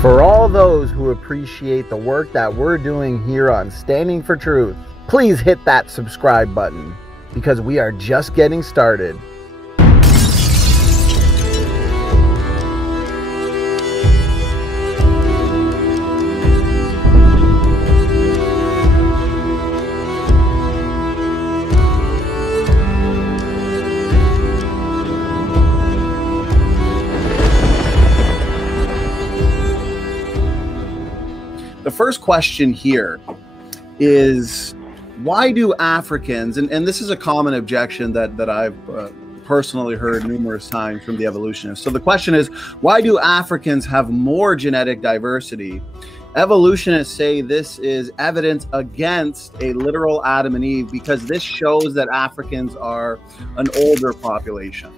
For all those who appreciate the work that we're doing here on Standing for Truth, please hit that subscribe button because we are just getting started. The first question here is, why do Africans, and this is a common objection that I've personally heard numerous times from the evolutionists. So the question is, why do Africans have more genetic diversity? Evolutionists say this is evidence against a literal Adam and Eve because this shows that Africans are an older population.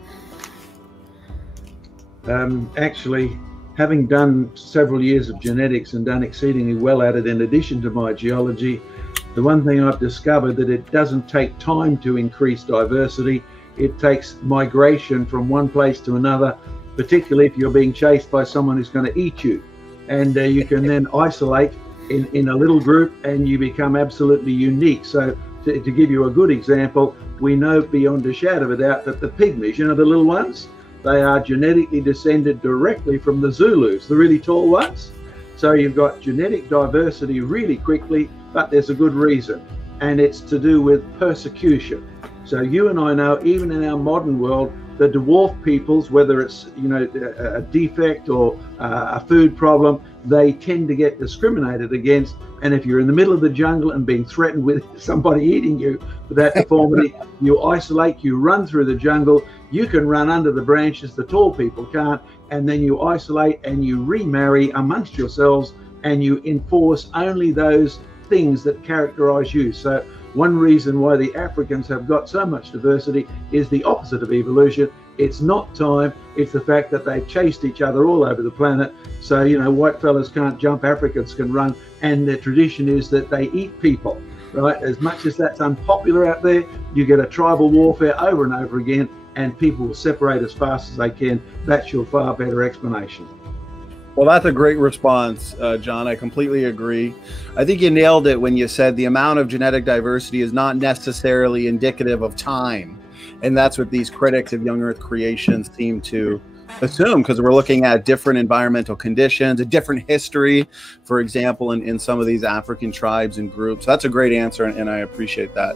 Actually, having done several years of genetics and done exceedingly well at it in addition to my geology, the one thing I've discovered that it doesn't take time to increase diversity. It takes migration from one place to another, particularly if you're being chased by someone who's going to eat you. And you can then isolate in a little group and you become absolutely unique. So to give you a good example, we know beyond a shadow of a doubt that the pygmies, you know, the little ones, they are genetically descended directly from the Zulus, the really tall ones. So you've got genetic diversity really quickly, but there's a good reason, and it's to do with persecution. So you and I know, even in our modern world, the dwarf peoples, whether it's, you know, a defect or a food problem, they tend to get discriminated against. And if you're in the middle of the jungle and being threatened with somebody eating you for that deformity, you isolate, you run through the jungle, you can run under the branches, the tall people can't, and then you isolate and you remarry amongst yourselves and you enforce only those things that characterize you. So one reason why the Africans have got so much diversity is the opposite of evolution. It's not time, it's the fact that they've chased each other all over the planet. So, you know, white fellas can't jump, Africans can run, and the tradition is that they eat people, right? As much as that's unpopular out there, you get a tribal warfare over and over again, and people will separate as fast as they can. That's your far better explanation. Well, that's a great response, John. I completely agree. I think you nailed it when you said the amount of genetic diversity is not necessarily indicative of time. And that's what these critics of young Earth creation seem to assume, because we're looking at different environmental conditions, a different history, for example, in some of these African tribes and groups. That's a great answer, and I appreciate that.